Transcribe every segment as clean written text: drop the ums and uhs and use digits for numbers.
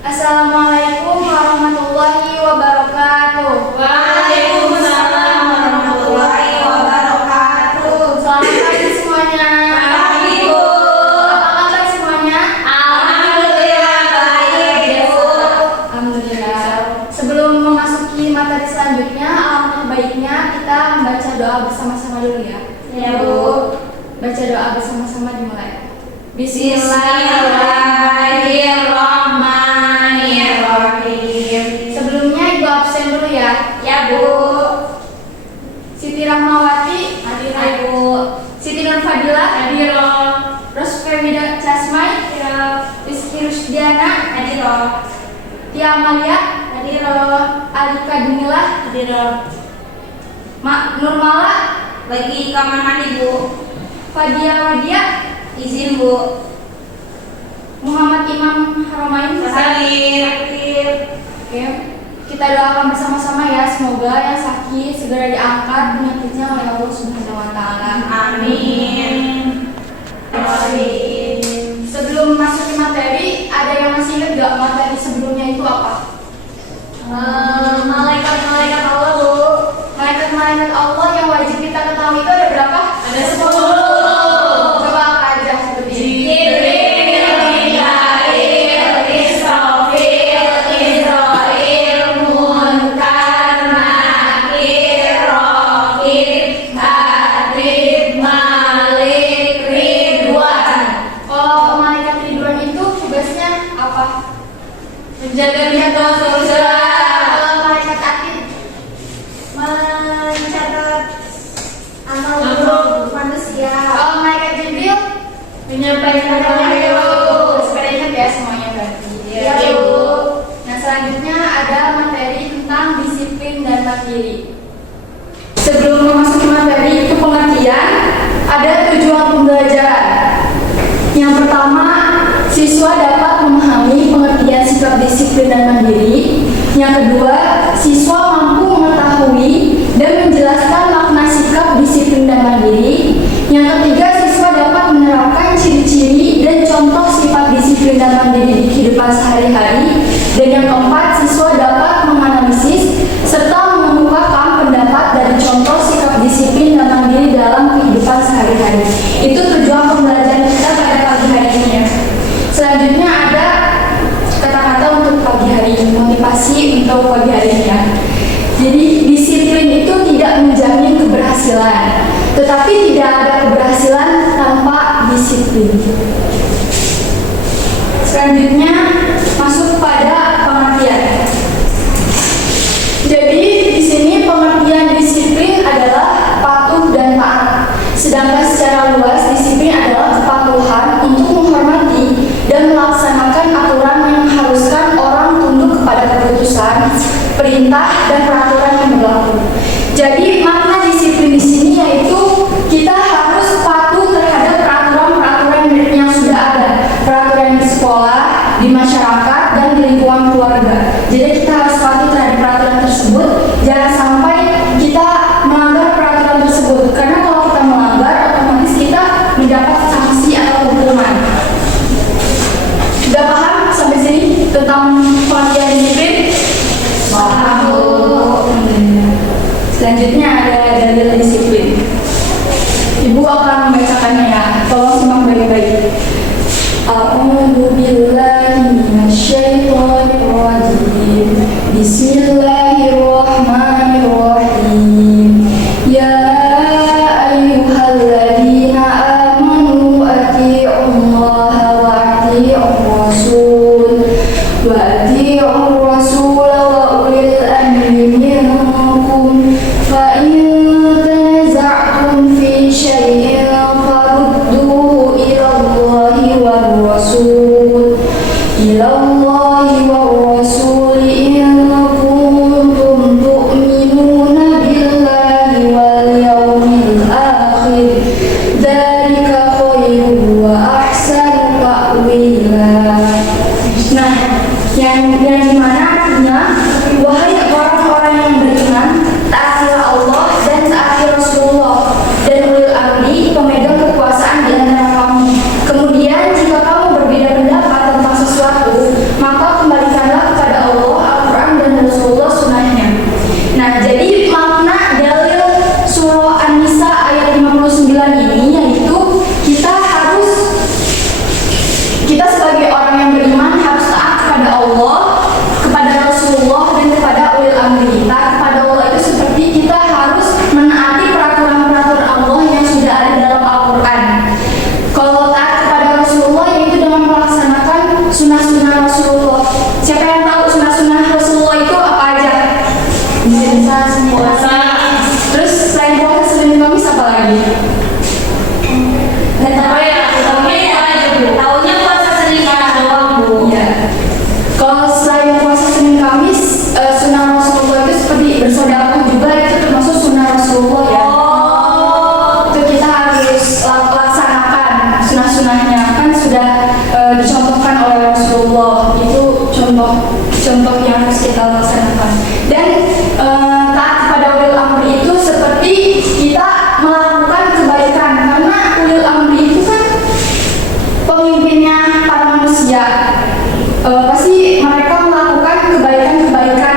Assalamualaikum warahmatullahi wabarakatuh. Waalaikumsalam warahmatullahi wabarakatuh. Selamat pagi semuanya. Pagi, Bu. Apa kabar semuanya? Alhamdulillah baik, Bu. Alhamdulillah. Sebelum memasuki materi selanjutnya, alangkah baiknya kita membaca doa bersama-sama dulu ya. Ya, Bu. Baca doa bersama-sama dimulai. Bismillahirrahmanirrahim. Sebelumnya Ibu absen dulu ya. Ya, Bu. Siti Rahmawati, Hadir, Bu. Siti Nurfadilah, Hadir, Rosfemida Casmai, Rizky Rusdiana, Hadir, Tia Amalia, Hadir, Alika Dunilah, Hadir. Mak Nurmala, Lagi kamar mandi, Bu. Fadia Wadia, Izin, Bu. Muhammad Imam Haramain. Hadir. Oke, kita doakan bersama-sama ya, semoga yang sakit segera diangkat penyakitnya oleh Allah Subhanahu wa taala. Amin. Sebelum masuk ke materi, ada yang masih ingat gak materi sebelumnya itu apa? Malaikat-malaikat Allah, Bu. Malaikat-malaikat Allah yang wajib kita ketahui itu ada berapa? Ada 10. Coba apa aja seperti ini? Jibril, Mikail, Israfil, Israil, Munkar, Nakir, Raqib, Atid, Malik, Ridwan. Kalau malaikat Ridwan itu tugasnya apa? Menjaga kita surga. Kalau malaikat Atid Mencatat amal buruk manusia. kalau malaikat Jibril Menyampaikan supaya ingat ya semuanya berarti. Ya, Bu. Nah selanjutnya ada materi tentang disiplin dan mandiri. Sebelum memasuki materi itu pengertian, ada tujuan pembelajaran. Yang pertama, siswa dapat memahami pengertian sikap disiplin dan mandiri. Yang kedua, siswa mampu mengetahui dan menjelaskan makna sikap disiplin dan mandiri. Yang ketiga, siswa dapat menerapkan ciri-ciri dan contoh sifat disiplin dan mandiri di kehidupan sehari-hari. Dan yang keempat, siswa dapat menganalisis serta mengemukakan pendapat dari contoh sikap disiplin dan mandiri dalam kehidupan sehari-hari. Itu tujuan pembelajaran kita pada pagi hari ini ya. Selanjutnya ada kata-kata untuk pagi hari ini, motivasi untuk pagi hari ini ya. Jadi disiplin itu tidak menjamin keberhasilan, tetapi tidak ada keberhasilan tanpa disiplin. Selanjutnya masuk pada pengertian. Jadi di sini pengertian disiplin adalah patuh dan taat. Sedangkan secara luas disiplin adalah kepatuhan untuk menghormati dan melaksanakan aturan yang mengharuskan orang tunduk kepada keputusan, perintah dan peraturan yang berlaku. Jadi makna disiplin di sini yaitu kita harus patuh terhadap peraturan-peraturan yang sudah ada, peraturan di sekolah, di masyarakat dan di lingkungan keluarga. Jadi kita harus patuh terhadap peraturan tersebut. Jangan sampai kita melanggar peraturan tersebut, karena kalau kita melanggar otomatis kita mendapat sanksi atau hukuman. Sudah paham sampai sini tentang pengertian disiplin? Paham, Bu. Selanjutnya ada Senin Puasa. Kamis. Terus selain puasa Senin Kamis apa lagi? Nggak tahu ya, tahunya itu aja Bu. Tahunya puasa Senin Kamis doang Bu. Iya. Kalau selain puasa Senin Kamis, sunnah Rasulullah itu seperti bersedekah juga, itu termasuk sunnah Rasulullah ya. Itu kita harus laksanakan sunnah-sunnahnya, kan sudah dicontohkan oleh Rasulullah. Itu contoh yang harus kita laksanakan. Dan taat kepada ulil amri itu seperti kita melakukan kebaikan, karena ulil amri itu kan pemimpinnya para manusia. Pasti mereka melakukan kebaikan-kebaikan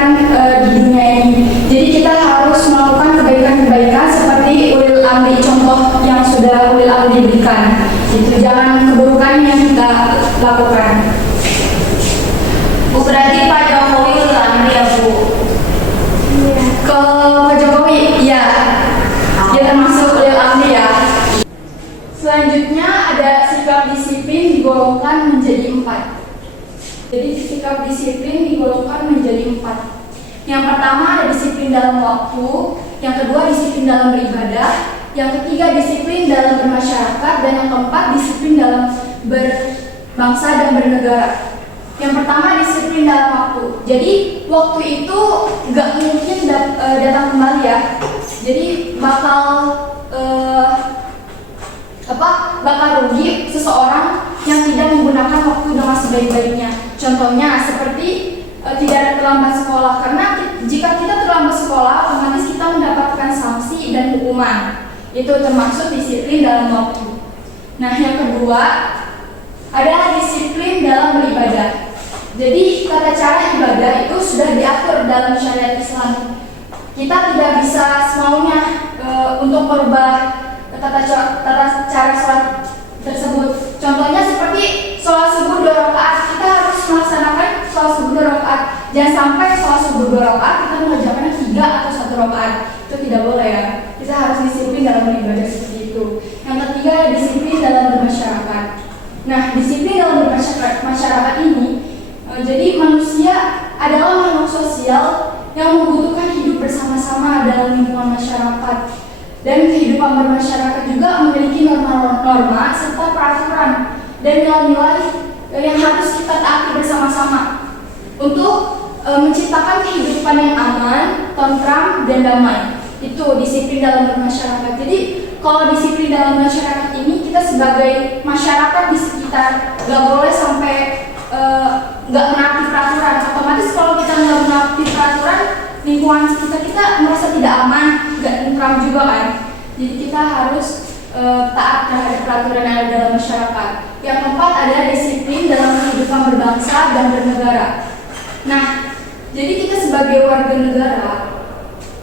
di dunia ini. Jadi kita harus melakukan kebaikan-kebaikan seperti ulil amri, contoh yang sudah ulil amri berikan. Itu jangan keburukan yang kita lakukan. Bu, berarti Pak Jokowi ulil amri ya Bu. Kalau Pak Jokowi, ya, dia termasuk ulil amri ya. Selanjutnya ada sikap disiplin digolongkan menjadi 4. Jadi sikap disiplin digolongkan menjadi 4. Yang pertama ada disiplin dalam waktu, yang kedua disiplin dalam beribadah, yang ketiga disiplin dalam bermasyarakat, dan yang keempat disiplin dalam berbangsa dan bernegara. Yang pertama disiplin dalam waktu. Jadi waktu itu nggak mungkin datang kembali ya. Jadi bakal rugi seseorang yang tidak menggunakan waktu dengan sebaik-baiknya. Contohnya seperti tidak ada terlambat sekolah, karena jika kita terlambat sekolah otomatis kita mendapatkan sanksi dan hukuman. Itu termasuk disiplin dalam waktu. Nah, yang kedua adalah disiplin dalam beribadah. Jadi tata cara ibadah itu sudah diatur dalam syariat Islam. Kita tidak bisa semaunya untuk merubah tata cara sholat tersebut. Contohnya seperti sholat subuh 2 rakaat, kita harus melaksanakan sholat subuh 2 rakaat. Jangan sampai sholat subuh 2 rakaat kita mengerjakan 3 atau 1 rakaat. Itu tidak boleh ya. Kita harus disiplin dalam beribadah seperti itu. Yang ketiga, disiplin dalam bermasyarakat. Nah, disiplin dalam bermasyarakat ini, jadi manusia adalah makhluk sosial yang membutuhkan hidup bersama-sama dalam lingkungan masyarakat. Dan kehidupan bermasyarakat juga memiliki norma-norma serta peraturan dan nilai-nilai yang harus kita taati bersama-sama untuk menciptakan kehidupan yang aman, tentram, dan damai. Itu disiplin dalam bermasyarakat. Jadi kalau disiplin dalam masyarakat ini, kita sebagai masyarakat di sekitar nggak boleh sampai nggak menaati peraturan. Otomatis kalau kita nggak menaati peraturan, lingkungan sekitar kita merasa tidak aman, nggak tentram juga kan. Jadi kita harus taat terhadap peraturan yang ada dalam masyarakat. Yang keempat adalah disiplin dalam kehidupan berbangsa dan bernegara. Nah, jadi kita sebagai warga negara,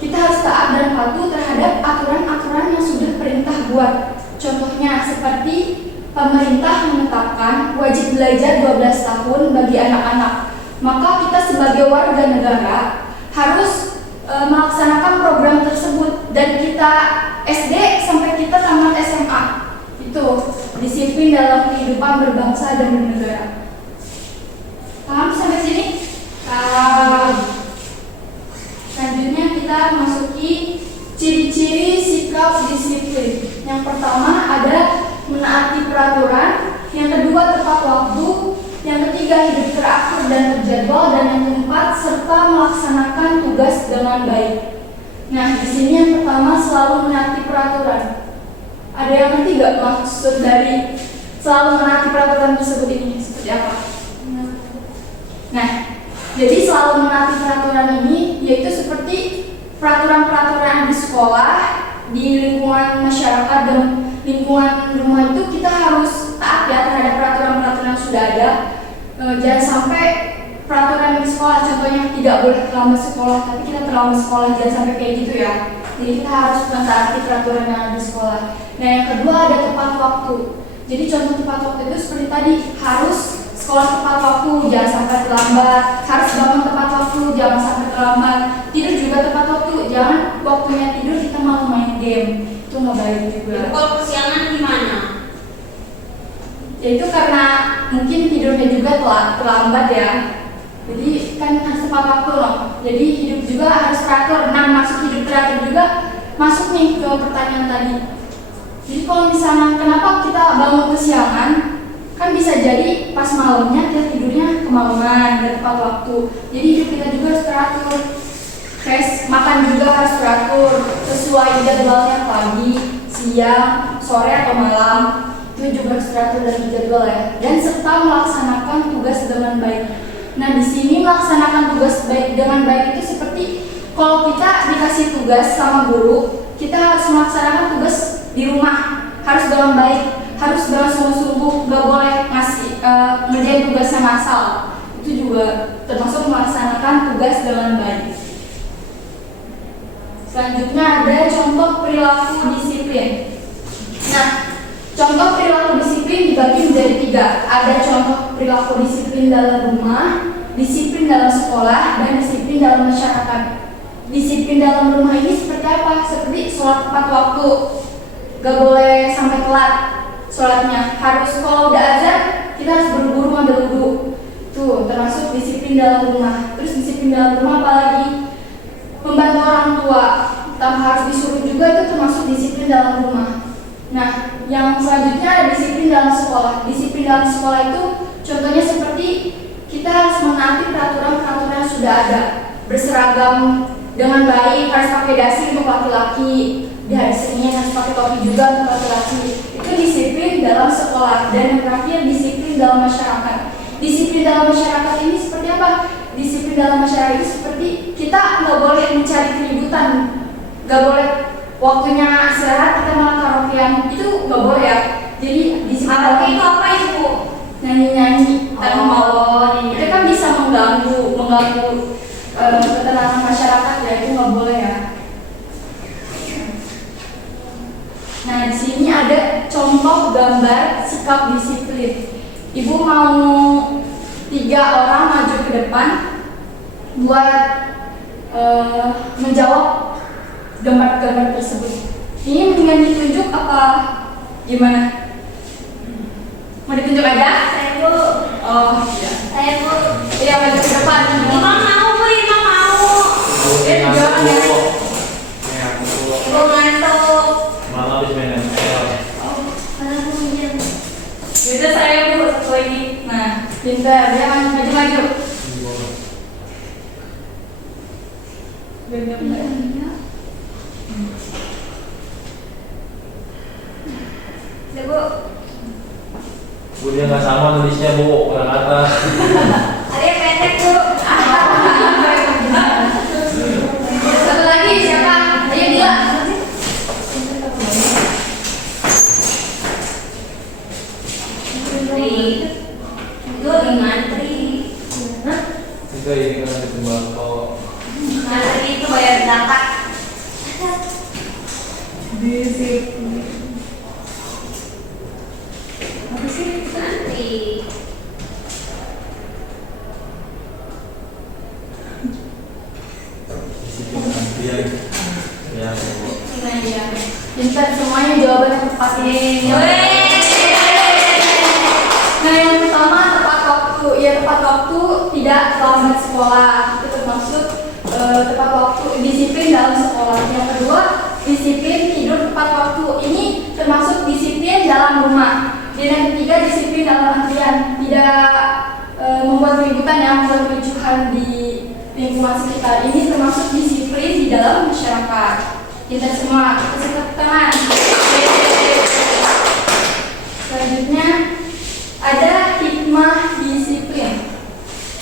kita harus taat dan patuh terhadap aturan-aturan yang sudah perintah buat. Contohnya seperti pemerintah menetapkan wajib belajar 12 tahun bagi anak-anak. Maka kita sebagai warga negara harus melaksanakan program tersebut, dan kita SD sampai kita tamat SMA. Itu disiplin dalam kehidupan berbangsa dan bernegara. Paham sampai sini? Paham. Selanjutnya kita masuki ciri-ciri sikap disiplin. Yang pertama ada menaati peraturan, yang kedua tepat waktu, yang ketiga hidup teratur dan terjadwal, dan yang keempat serta melaksanakan tugas dengan baik. Nah, di sini yang pertama selalu menaati peraturan. Ada yang ngerti nggak maksud dari selalu menaati peraturan tersebut ini seperti apa? Nah, jadi selalu menaati peraturan ini yaitu seperti peraturan-peraturan di sekolah, di lingkungan masyarakat dan lingkungan rumah itu kita harus taat ya terhadap peraturan-peraturan yang sudah ada. Jangan sampai peraturan di sekolah, contohnya tidak boleh terlambat sekolah, tapi kita terlambat sekolah, jangan sampai kayak gitu ya. Jadi kita harus mentaati peraturan yang ada di sekolah. Nah, yang kedua ada tepat waktu. Jadi contoh tepat waktu itu seperti tadi, harus sekolah tepat waktu, jangan sampai terlambat. Harus bangun tepat waktu, jangan sampai terlambat. Tidur juga tepat waktu, jangan waktunya tidur kita mau main game. Itu nggak baik juga. Kalau kesiangan gimana? Ya itu karena mungkin tidurnya juga terlambat ya. Jadi kan harus tepat waktu loh. Jadi hidup juga harus teratur. Nah, masuk hidup teratur juga masuk nih ke pertanyaan tadi. Jadi kalau misalnya kenapa kita bangun kesiangan, kan bisa jadi pas malamnya kita tidurnya kemalaman, gak tepat waktu. Jadi hidup kita juga harus teratur. Kayak makan juga harus teratur sesuai jadwalnya pagi, siang, sore atau malam. Itu juga harus teratur dalam jadwal ya. Dan serta melaksanakan tugas dengan baik. Nah, di sini melaksanakan tugas dengan baik itu seperti kalau kita dikasih tugas sama guru, kita harus melaksanakan tugas di rumah, harus dengan baik, harus dengan sungguh-sungguh, gak boleh ngerjain tugasnya ngasal. Itu juga termasuk melaksanakan tugas dengan baik. Selanjutnya ada contoh perilaku disiplin. Nah, contoh perilaku disiplin dibagi menjadi 3. Ada contoh perilaku disiplin dalam rumah, disiplin dalam sekolah, dan disiplin dalam masyarakat. Disiplin dalam rumah ini seperti apa? Seperti sholat tepat waktu, gak boleh sampai telat sholatnya. Harus kalau udah azan kita harus buru-buru ngambil wudhu. Tuh termasuk disiplin dalam rumah. Terus disiplin dalam rumah apalagi? Membantu orang tua, tanpa harus disuruh juga, itu termasuk disiplin dalam rumah. Nah, yang selanjutnya ada disiplin dalam sekolah. Disiplin dalam sekolah itu contohnya seperti kita harus menaati peraturan-peraturan yang sudah ada, berseragam dengan baik, harus pakai dasi untuk laki-laki, di hari Senin harus pakai topi juga untuk laki-laki. Itu disiplin dalam sekolah. Dan yang terakhir disiplin dalam masyarakat. Disiplin dalam masyarakat ini seperti apa? Disiplin dalam masyarakat itu seperti kita nggak boleh mencari keributan, nggak boleh waktunya istirahat kita malah karaokean, itu nggak boleh ya. Jadi disiplin dalam itu apa itu? Nyanyi-nyanyi tanpa mau, nyanyi. itu kan bisa mengganggu ketenangan masyarakat ya, itu nggak boleh ya. Nah, di sini ada contoh gambar sikap disiplin. Ibu mau 3 orang maju ke depan buat menjawab gambar-gambar tersebut. Ini mendingan ditunjuk apa gimana? Mau ditunjuk aja? Saya Bu. Oh iya. Saya Bu. Iya, maju ke depan. Imam mau Bu, Imam mau. Jangan ya. Ibu ngantuk. Malam habis main ML. Oh, mana Bu hujan? Bisa saya Bu satu ini. Nah, pintar. Dia maju-maju. Ya Bu. Bu dia nggak sama tulisnya Bu, kurang atas. Ada yang pendek Bu. Satu lagi siapa? Ayo dia. Itu ngantri. Itu ini kan sembako. Ngantri itu bayar zakat. Disiplin. Apa sih ngantri? Disiplin antrian. Ya Bu. Nah, iya. Pintar semuanya jawaban yang tepat ini. Nah, yang pertama tepat waktu. Ya, tepat waktu tidak terlambat sekolah. Itu termasuk tepat waktu, disiplin dalam sekolah. Yang kedua, disiplin tidur tepat waktu. Ini termasuk disiplin dalam rumah. Dan yang ketiga, disiplin dalam antrian. Tidak membuat keributan yang membuat kericuhan di lingkungan sekitar. Ini termasuk disiplin di dalam masyarakat. Kita semua kasih tepuk tangan. Selanjutnya ada hikmah disiplin.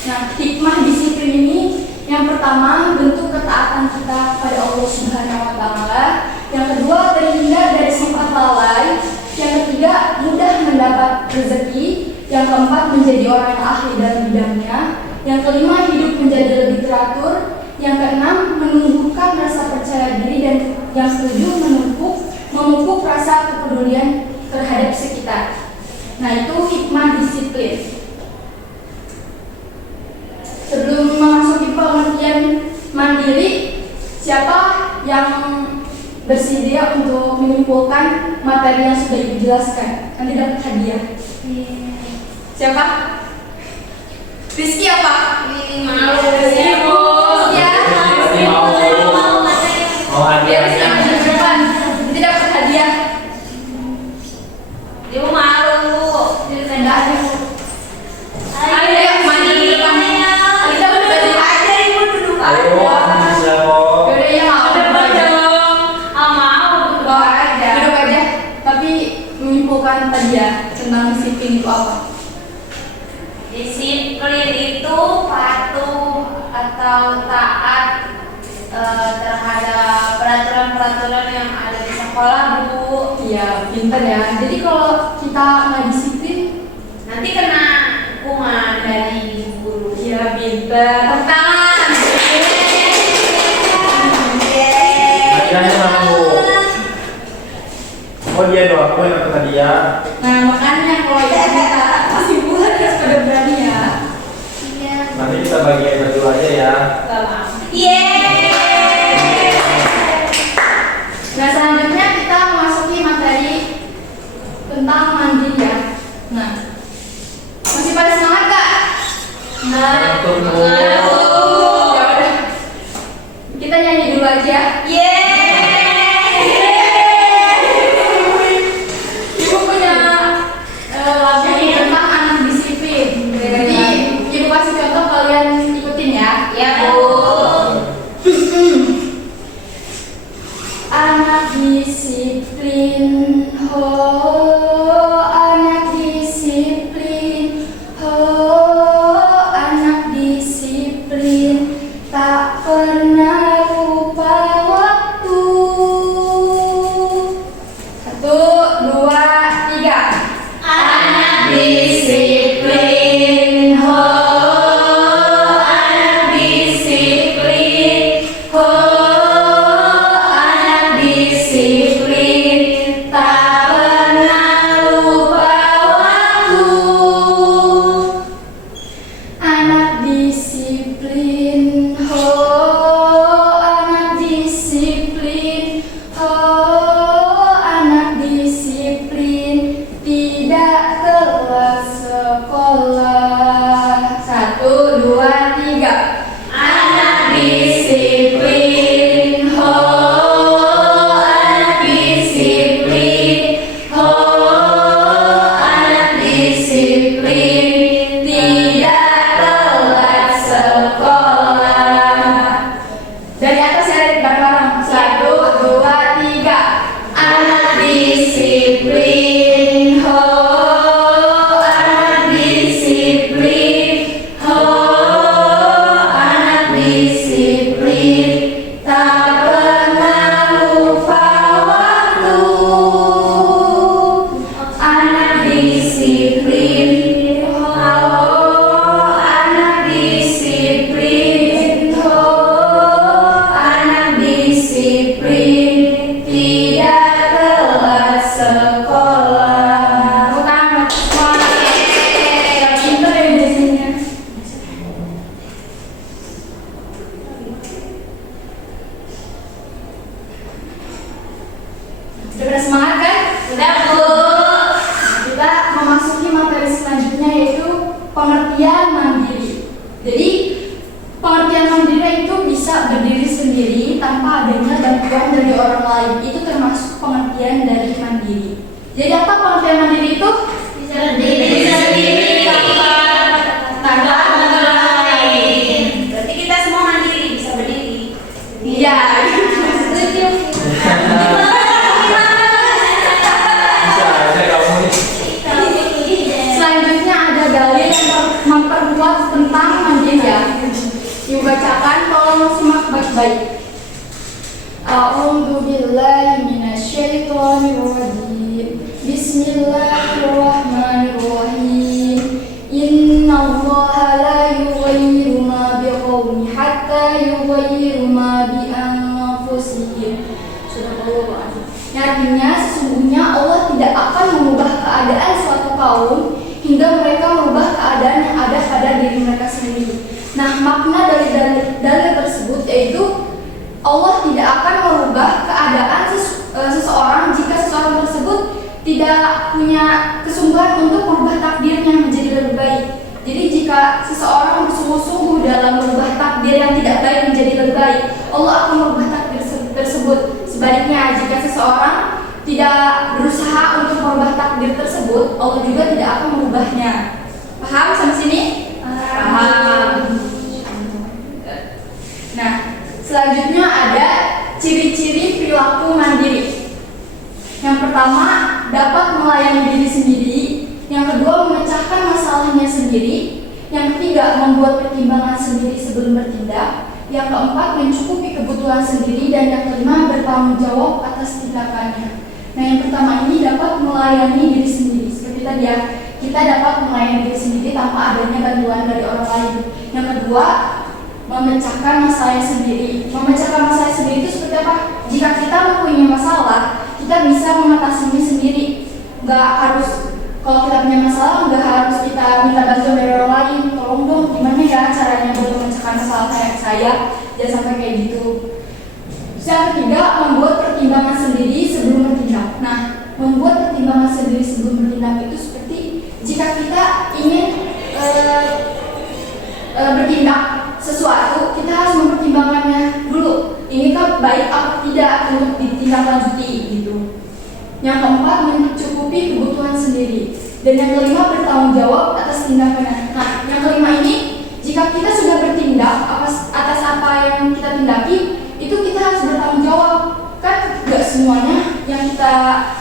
Nah, hikmah disiplin ini yang pertama bentuk ketaatan kita kepada Allah Subhanahu wa taala. Yang kedua, terhindar dari sifat lalai. Yang ketiga, mudah mendapat rezeki. Yang keempat, menjadi orang yang ahli dalam bidangnya. Yang kelima, hidup menjadi lebih teratur. Yang keenam, menumbuhkan rasa percaya diri. Dan yang ketujuh, memupuk rasa kepedulian terhadap sekitar. Nah, itu hikmah disiplin. Sebelum memasuki pengertian mandiri, siapa yang bersedia untuk menyimpulkan materi yang sudah dijelaskan? Nanti dapat hadiah. Siapa? Rizky apa? Ini malu. Ibu. Ya. Berarti mau Biar Rizky hadiahnya. maju ke depan. Nanti dapat hadiah. Ibu malu. Jadi tenda aja. Ayo, Ayo, maju ke depan. Kita udah belajar. aja ibu duduk Ayo, bisa kok. Yaudah ya nggak apa-apa. Mau duduk Bawa aja. duduk aja. Tapi menyimpulkan tadi ya tentang disiplin itu apa? Disiplin itu patuh atau taat terhadap peraturan-peraturan yang ada di sekolah, Bu. Iya, pintar ya. Jadi kalau kita nggak disiplin, Nanti kena hukuman dari ibu guru. ya pintar. Tangan. Hadiahnya mana, Bu? Oh, dia doang. Aku yang dapat hadiah. Nah makanya kalau ya kita kesimpulan harus pada berani ya. Iya. Nanti kita bagian dulu aja ya. Gak mau. Yeay. Nah selanjutnya kita memasuki materi tentang mandiri ya. Nah masih pada semangat gak? Ngantuk, Bu. Ya udah. Kita nyanyi dulu aja. Ibu punya lagu tentang anak disiplin. Jadi ibu kasih contoh, kalian ikutin ya. Ya, Bu. Anak disiplin, ho, anak disiplin, ho, anak disiplin, tak pernah lupa waktu. 1, 2, 3. Anak disiplin, ho, anak disiplin, ho, anak disiplin, tak pernah lupa waktu. Anak disiplin, ho, anak disiplin, ho, anak disiplin, tidak telat sekolah. 1, 2, 3. Anak disiplin, ho, anak disiplin, ho, anak disiplin, tidak telat sekolah. Dari atas ya, bareng-bareng. 1, 2, 3. Anak disiplin, ho, anak disiplin, ho, anak disiplin, tak pernah lupa waktu. Anak disiplin, ho, anak disiplin, ho, anak disiplin, tidak telat sekolah. Tepuk tangan buat semua. Yang pintar ya biasanya. Udah pada semangat kan? Udah, Bu. Kita memasuki materi selanjutnya yaitu pengertian mandiri. Jadi pengertian mandiri itu bisa berdiri sendiri tanpa adanya bantuan dari orang lain. Itu termasuk pengertian dari mandiri. Jadi apa pengertian mandiri itu? Bisa berdiri sendiri tanpa bantuan orang lain. Berarti kita semua mandiri, bisa berdiri. Iya. Setuju. Bisa aja kamu nih. Selanjutnya ada dalil yang memperkuat tentang mandiri ya. Ibu bacakan, tolong simak baik-baik. A'udzu billahi minasyaitonir rajim. Bismillahirrahmanirrahim. Innallaha la yughayyiru ma biqaumin hatta yughayyiru ma bi anfusihim. Sadaqallahu a'lam. Artinya sesungguhnya Allah tidak akan mengubah keadaan suatu kaum hingga mereka merubah keadaan yang ada pada diri mereka sendiri. Nah, makna dari dalil tersebut yaitu Allah tidak akan merubah keadaan seseorang jika seseorang tersebut tidak punya kesungguhan untuk merubah takdirnya menjadi lebih baik. Jadi jika seseorang bersungguh-sungguh dalam merubah takdir yang tidak baik menjadi lebih baik, Allah akan merubah takdir tersebut. Sebaliknya, jika seseorang tidak berusaha untuk merubah takdir tersebut, Allah juga tidak akan merubahnya. Paham sampai sini? Paham. Nah, selanjutnya ada ciri-ciri perilaku mandiri. Yang pertama, dapat melayani diri sendiri. Yang kedua, memecahkan masalahnya sendiri. Yang ketiga, membuat pertimbangan sendiri sebelum bertindak. Yang keempat, mencukupi kebutuhan sendiri. Dan yang kelima, bertanggung jawab atas tindakannya. Nah, yang pertama ini dapat melayani diri sendiri. Seperti tadi ya, kita dapat melayani diri sendiri tanpa adanya bantuan dari orang lain. Yang kedua, memecahkan masalahnya sendiri. Memecahkan masalah sendiri itu seperti apa? Jika kita mempunyai masalah, kita bisa mengatasinya sendiri. Nggak harus, kalau kita punya masalah, nggak harus kita minta bantuan dari orang lain. Tolong dong, gimana ya caranya buat memecahkan masalah kayak saya? Jangan sampai kayak gitu. Yang ketiga, membuat pertimbangan sendiri sebelum bertindak. Nah, membuat pertimbangan sendiri sebelum bertindak itu seperti jika kita ingin bertindak sesuatu, kita harus mempertimbangkannya dulu. Ini kan baik atau tidak untuk ditindaklanjuti gitu. Yang keempat, mencukupi kebutuhan sendiri. Dan yang kelima, bertanggung jawab atas tindakannya. Nah, yang kelima ini, jika kita sudah bertindak atas apa yang kita tindaki, itu kita harus bertanggung jawab. Kan gak semuanya yang kita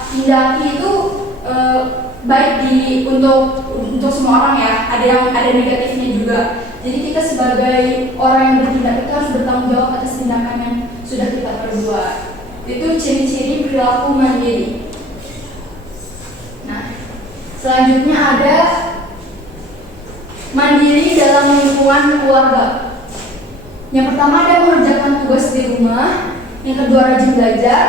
tindaki itu baik untuk semua orang ya. Ada negatifnya juga. Jadi kita sebagai orang yang bertindak itu harus bertanggung jawab atas tindakan yang sudah kita perbuat. Itu ciri-ciri perilaku mandiri. Nah, selanjutnya ada mandiri dalam lingkungan keluarga. Yang pertama ada mengerjakan tugas di rumah. Yang kedua rajin belajar.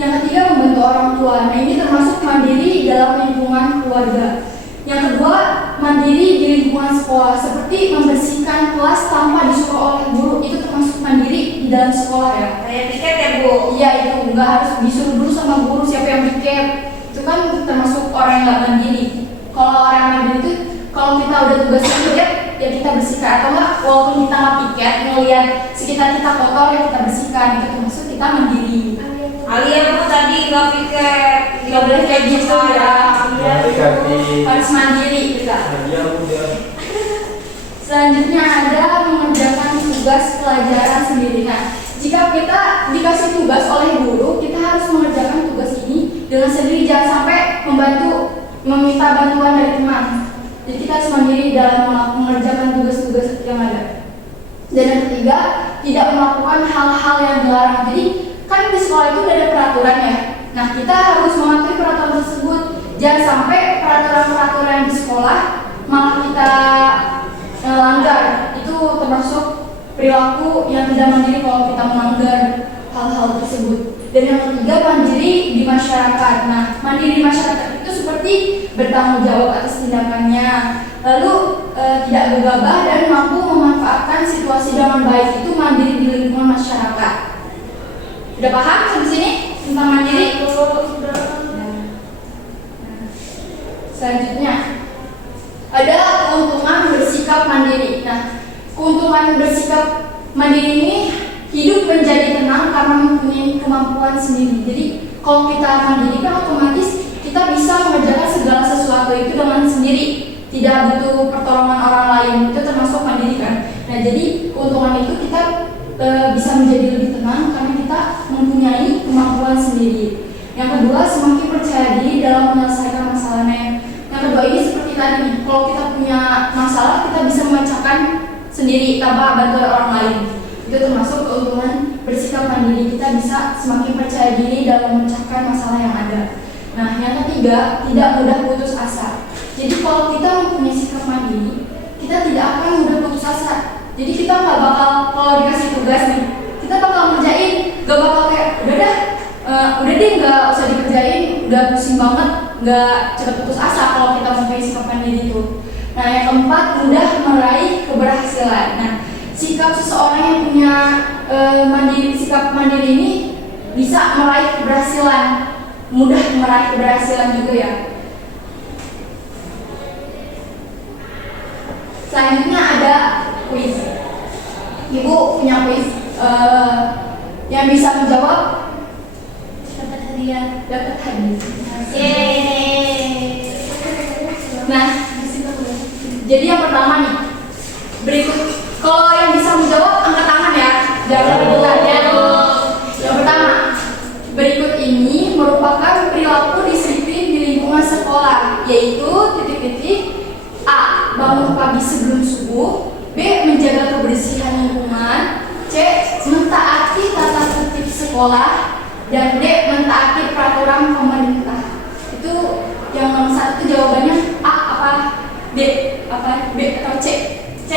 Yang ketiga membantu orang tua. Nah, ini termasuk mandiri dalam lingkungan keluarga. Yang kedua, mandiri di lingkungan sekolah, seperti membersihkan kelas tanpa disuruh oleh guru. Itu termasuk mandiri di dalam sekolah ya. Kayak piket ya Bu? Iya, itu nggak harus disuruh dulu sama guru siapa yang piket. Itu kan termasuk orang yang nggak mandiri. Kalau orang yang mandiri itu, kalau kita udah tugas piket, ya kita bersihkan. Atau enggak, walaupun kita nggak piket, ngelihat sekitar kita kotor, ya kita bersihkan. Itu termasuk kita mandiri. Alia Bu tadi nggak piket, Nggak boleh kayak gitu ya. Ganti. Harus mandiri kita. Dia udah. Selanjutnya ada mengerjakan tugas pelajaran sendiri. Nah, jika kita dikasih tugas oleh guru, kita harus mengerjakan tugas ini dengan sendiri. Jangan sampai meminta bantuan dari teman. Jadi kita harus mandiri dalam mengerjakan tugas-tugas yang ada. Dan yang ketiga, tidak melakukan hal-hal yang dilarang. Jadi kan di sekolah itu udah ada peraturan ya. Nah, kita harus mematuhi peraturan tersebut. Jangan sampai peraturan-peraturan di sekolah malah kita langgar. Itu termasuk perilaku yang tidak mandiri kalau kita melanggar hal-hal tersebut. Dan yang ketiga, mandiri di masyarakat. Nah, mandiri di masyarakat itu seperti bertanggung jawab atas tindakannya, lalu tidak gegabah dan mampu memanfaatkan situasi dengan baik. Itu mandiri di lingkungan masyarakat. Udah paham sampai sini tentang mandiri? Selanjutnya ada keuntungan bersikap mandiri. Nah, keuntungan bersikap mandiri ini hidup menjadi tenang karena mempunyai kemampuan sendiri. Jadi kalau kita mandiri kan otomatis kita bisa mengerjakan segala sesuatu itu dengan sendiri, tidak butuh pertolongan orang lain. Itu termasuk mandiri kan. Nah, jadi keuntungan itu kita bisa menjadi lebih tenang karena kita mempunyai kemampuan sendiri. Yang kedua, semakin percaya diri dalam menyelesaikan masalahnya. Yang kedua ini seperti tadi, kalau kita punya masalah kita bisa memecahkan sendiri tanpa bantuan orang lain. Itu termasuk keuntungan bersikap mandiri. Kita bisa semakin percaya diri dalam memecahkan masalah yang ada. Nah, yang ketiga, tidak mudah putus asa. Jadi kalau kita mempunyai sikap mandiri, kita tidak akan mudah putus asa. Jadi kita nggak bakal, kalau dikasih tugas nih, kita bakal ngerjain, nggak bakal kayak udah deh nggak usah dikerjain, udah pusing banget, nggak cepat putus asa kalau kita mempunyai sikap mandiri itu. Nah, yang keempat, mudah meraih keberhasilan. Nah, sikap seseorang yang punya sikap mandiri ini bisa meraih keberhasilan, mudah meraih keberhasilan juga ya. Selanjutnya ada kuis. Ibu punya kuis. Yang bisa menjawab Dapat hadiah. dapat hadiah. Yeay. Nah, jadi yang pertama nih, berikut. Kalau yang bisa menjawab angkat tangan ya, jangan rebutan ya. Yang pertama, berikut ini merupakan perilaku disiplin di lingkungan sekolah, yaitu titik-titik. A. Bangun pagi sebelum subuh. B. Menjaga kebersihan lingkungan. C. Mentaati tata tertib sekolah. Dan D. Mentaati peraturan pemerintah. Itu yang nomor 1 jawabannya A apa D? Apa B atau C? C.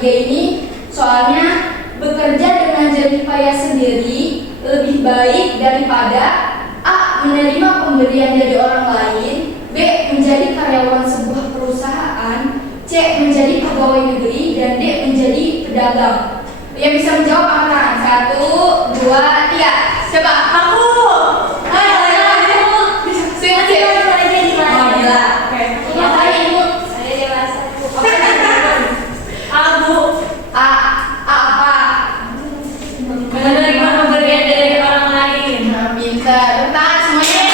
Ini soalnya bekerja dengan jerih payah sendiri lebih baik daripada A. Menerima pemberian dari orang lain. B. Menjadi karyawan sebuah perusahaan. C. Menjadi pegawai negeri. Dan D. Menjadi pedagang. Yang bisa menjawab angkat 1, 2, 3. Coba Aku. Sing C. Oh gila. Oke. Apa Ibu? Saya dewasa. A apa? Menerima pemberian dari orang lain. Nah, pintar. Tangan semuanya.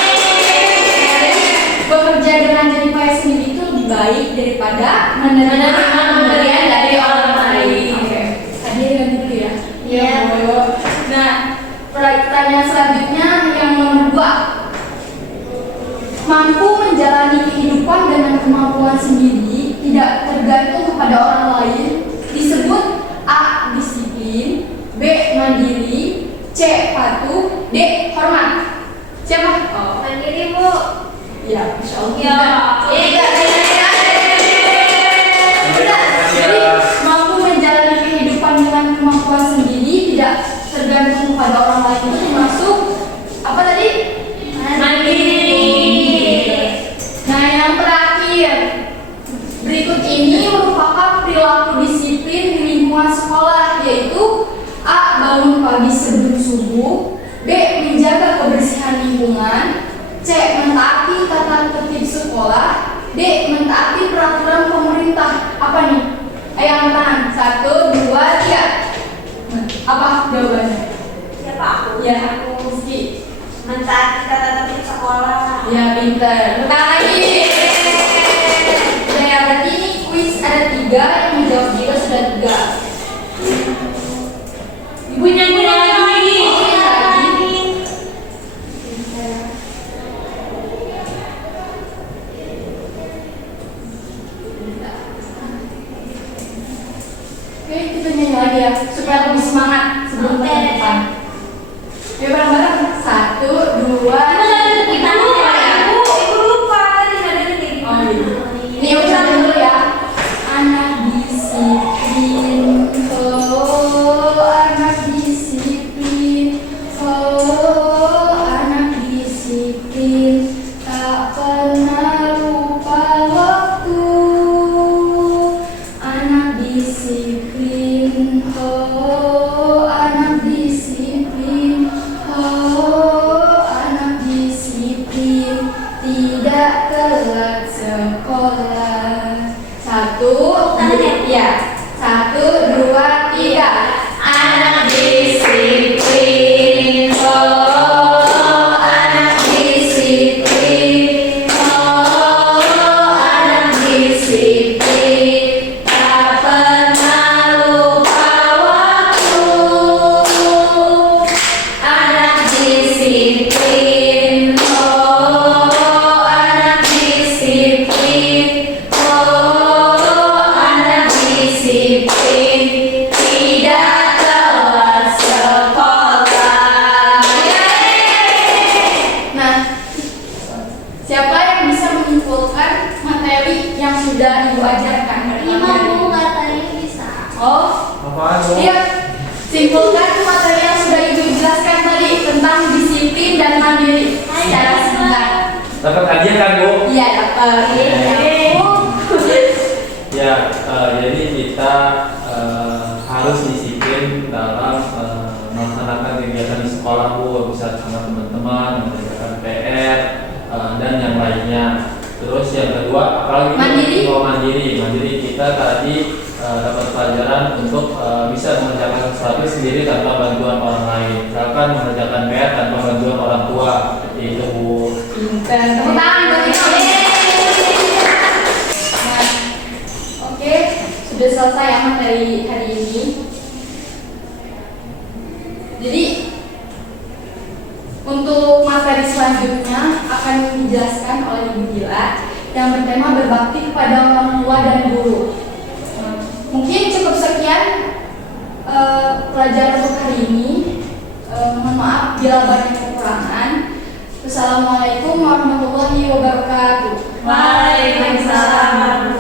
Bekerja dengan jerih payah sendiri itu lebih baik daripada menerima pemberian dari orang lain. Oke. Hadir ganti dulu ya. Iya. Nah, pertanyaan selanjutnya yang nomor 2. Mampu menjalani kehidupan dengan kemampuan sendiri, tidak tergantung kepada orang lain, disebut A. Disiplin. B. Mandiri. C. Patuh. D. Hormat. Siapa? Oh. Mandiri, Bu. Ya, insya Allah. Ya. Jadi mampu menjalani kehidupan dengan kemampuan sendiri, tidak tergantung kepada orang lain itu termasuk apa tadi? Mandiri. Nah, yang terakhir, berikut ini merupakan perilaku disiplin di lingkungan sekolah, yaitu A. Bangun pagi sebelum subuh. B. Menjaga kebersihan lingkungan. C. Mentaati tata tertib sekolah. D. Mentaati peraturan pemerintah. Apa nih? Ayo angkat tangan. 1, 2, 3. Apa jawabannya? Siapa aku? Ya, aku Rizky. Mentaati tata tertib sekolah. Ya, pintar. Tepuk tangan lagi. Ya, berarti ini kuis ada 3, yang menjawab juga sudah 3. Ibunya lagi. Oke, kita nyanyi lagi ya, supaya lebih semangat sebelum Oke. ke depan. Ayo bareng-bareng. 1, 2, Kita lupa ya, Bu. Ibu lupa tadi ada di Oh iya. Ini ucapin dulu ya. Anak disiplin, oh anak disiplin, oh anak disiplin, tak pernah lupa waktu. Anak disiplin, oh anak disiplin, oh anak disiplin, tidak telat sekolah. 1, ya. 1, 2, 3. Anak disiplin, oh anak disiplin, oh anak disiplin, tak pernah lupa waktu. Anak disiplin, oh anak disiplin, oh anak disiplin, tidak telat sekolah. Nah, siapa yang bisa menyimpulkan materi yang sudah Ibu ajarkan hari Ini ini? mah Bu katanya bisa. Oh, Apaan bu? iya. Simpulkan materi yang sudah Ibu jelaskan tadi tentang disiplin dan mandiri secara singkat. Dapat hadiah kan bu? Iya, dapat. Yeay. Ya, jadi kita harus disiplin dalam melaksanakan kegiatan di sekolah Bu, bisa sama teman-teman, mengerjakan PR dan yang lainnya. Terus yang kedua, apalagi Mandiri. Mandiri kita tadi dapat pelajaran untuk bisa mengerjakan sesuatu sendiri tanpa bantuan orang lain. Misalkan mengerjakan PR tanpa bantuan orang tua, seperti itu Bu. Pintar. Tepuk tangan buat kita. Nah, oke, sudah selesai ya materi hari ini. Jadi untuk materi selanjutnya akan dijelaskan oleh Ibu Dila yang bertema berbakti kepada orang tua dan guru. Mungkin cukup sekian pelajaran untuk hari ini. Mohon maaf bila banyak kekurangan. Wassalamualaikum warahmatullahi wabarakatuh. Waalaikumsalam.